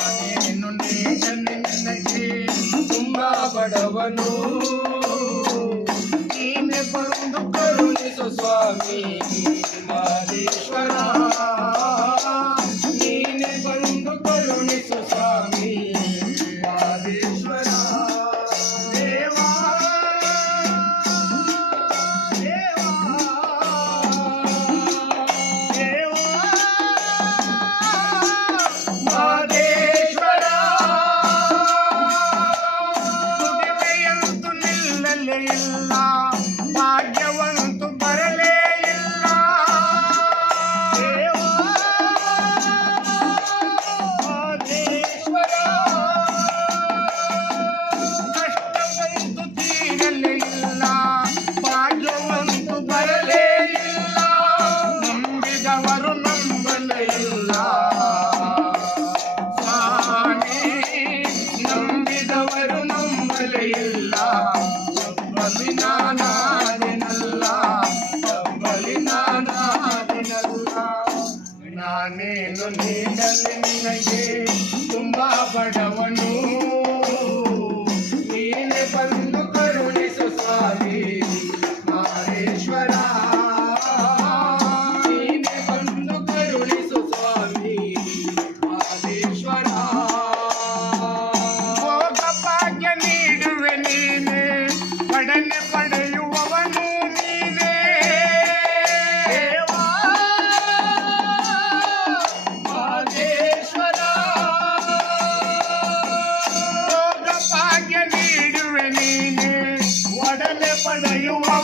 ನಾನೇನು ನೀಡಲಿ ನಿನಗೆ ತುಂಬಾ ಬಡವನು. ಇಲ್ಲ. ಭಾಗ್ಯವಂತೂ ಬರಲೇ ಇಲ್ಲ. ಕಷ್ಟವಂತೂ ತೀರಲೇ ಇಲ್ಲ. ಭಾಗ್ಯವಂತೂ ಬರಲೇ ಇಲ್ಲ. ನಂಬಿದವರು ನಂಬಲೇ ಇಲ್ಲ. ನಾನೇನು ನೀಡಲಿ ನಿನಗೆ ತುಂಬಾ ಬಡವನು ನೀನೆ ಬಂದು ಕರುಣಿಸು ಸ್ವಾಮಿ ಮಾರೇಶ್ವರ ನೀನೆ ಬಂದು ಕರುಣಿಸು ಸ್ವಾಮಿ ಮಾದೇಶ್ವರ ಭೋಗ ಭಾಗ್ಯ ನೀಡುವೆ ನೀನೆ ಪಡನೆ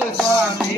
so far.